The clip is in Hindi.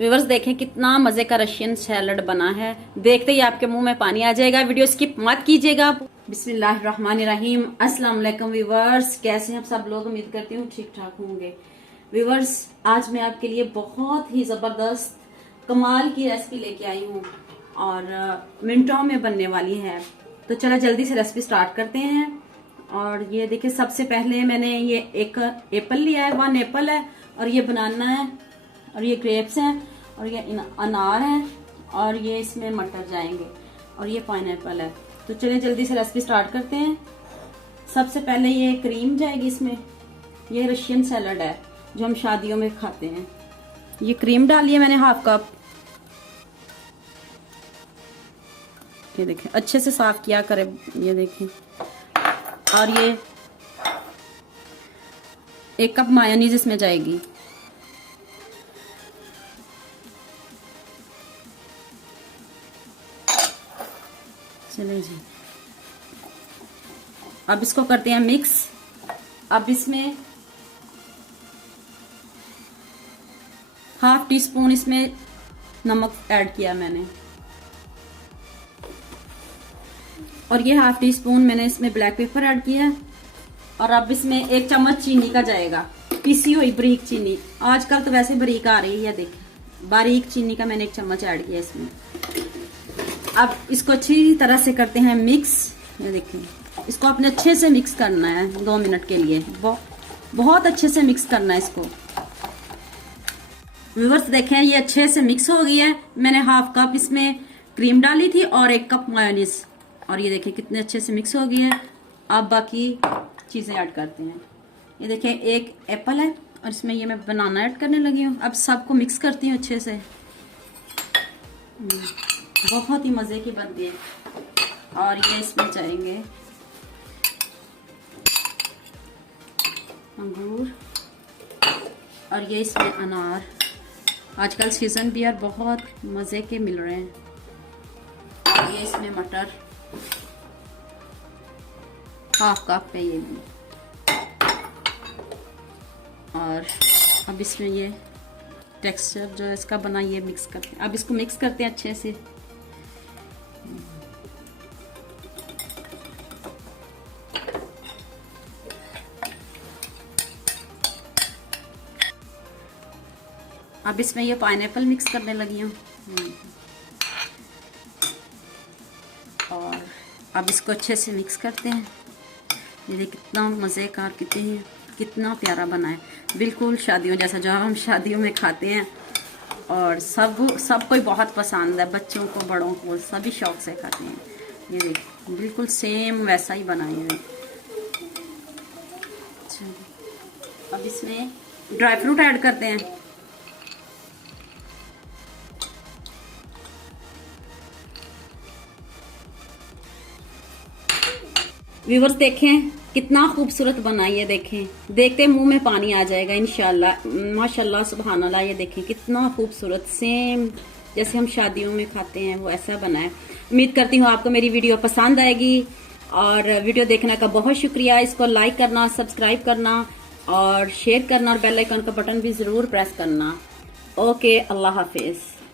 व्यूअर्स देखें कितना मजे का रशियन सैलड बना है। देखते ही आपके मुंह में पानी आ जाएगा। वीडियो स्किप मत कीजिएगा। बिस्मिल्लाहिर्रहमानिर्रहीम। अस्सलाम वालेकुम व्यूअर्स, कैसे हैं आप सब लोग? उम्मीद करती हूँ ठीक ठाक होंगे। व्यूअर्स आज मैं आपके लिए बहुत ही जबरदस्त कमाल की रेसिपी लेके आई हूँ और मिनटों में बनने वाली है। तो चलो जल्दी से रेसिपी स्टार्ट करते हैं। और ये देखिए, सबसे पहले मैंने ये एक एप्पल लिया है, 1 एप्पल है, और ये बनाना है, और ये ग्रेप्स हैं, और ये अनार है, और ये इसमें मटर जाएंगे, और ये पाइनएप्पल है। तो चलिए जल्दी से रेसिपी स्टार्ट करते हैं। सबसे पहले ये क्रीम जाएगी इसमें। ये रशियन सैलड है जो हम शादियों में खाते हैं। ये क्रीम डाली है मैंने 1/2 कप। ये देखें, अच्छे से साफ किया करें, ये देखें। और ये 1 कप मायोनीज इसमें जाएगी। चलिए जी, अब इसको करते हैं मिक्स। अब इसमें 1/2 टीस्पून इसमें नमक ऐड किया मैंने, और ये 1/2 टीस्पून मैंने इसमें ब्लैक पेपर ऐड किया। और अब इसमें 1 चम्मच चीनी का जाएगा, पिसी हुई बारीक चीनी। आजकल तो वैसे बारीक आ रही है, देखें बारीक चीनी का मैंने 1 चम्मच ऐड किया इसमें। अब इसको अच्छी तरह से करते हैं मिक्स। ये देखें, इसको अपने अच्छे से मिक्स करना है 2 मिनट के लिए। बहुत अच्छे से मिक्स करना है इसको। व्यूअर्स देखें, ये अच्छे से मिक्स हो गई है। मैंने 1/2 कप इसमें क्रीम डाली थी और 1 कप मायोनीज, और ये देखें कितने अच्छे से मिक्स हो गई है। अब बाकी चीजें ऐड करते हैं। ये देखें 1 एप्पल है, और इसमें ये मैं बनाना ऐड करने लगी हूँ। अब सबको मिक्स करती हूँ अच्छे से। बहुत ही मजे की बनती है। और ये इसमें जाएंगे अंगूर, और ये इसमें अनार। आजकल सीजन भी यार बहुत मजे के मिल रहे हैं। और ये इसमें मटर 1/2 कप है ये भी। और अब इसमें ये टेक्सचर जो है इसका बना, ये मिक्स करते हैं। अब इसको मिक्स करते हैं अच्छे से। अब इसमें ये पाइनएप्पल मिक्स करने लगी हूँ। और अब इसको अच्छे से मिक्स करते हैं। ये देखिए कितना मज़े का, कितना प्यारा बना है, बिल्कुल शादियों जैसा जो हम शादियों में खाते हैं। और सब कोई बहुत पसंद है, बच्चों को बड़ों को सभी शौक से खाते हैं। ये देखिए बिल्कुल सेम वैसा ही बनाए हुए। अब इसमें ड्राई फ्रूट ऐड करते हैं। व्यूअर्स देखें कितना खूबसूरत बना, ये देखें, देखते मुंह में पानी आ जाएगा इंशाल्लाह। माशाल्लाह सुभान अल्लाह। ये देखें कितना खूबसूरत, सेम जैसे हम शादियों में खाते हैं वो ऐसा बना है। उम्मीद करती हूँ आपको मेरी वीडियो पसंद आएगी, और वीडियो देखने का बहुत शुक्रिया। इसको लाइक करना, सब्सक्राइब करना, और शेयर करना, और बेल आइकन का बटन भी जरूर प्रेस करना। ओके, अल्लाह हाफिज।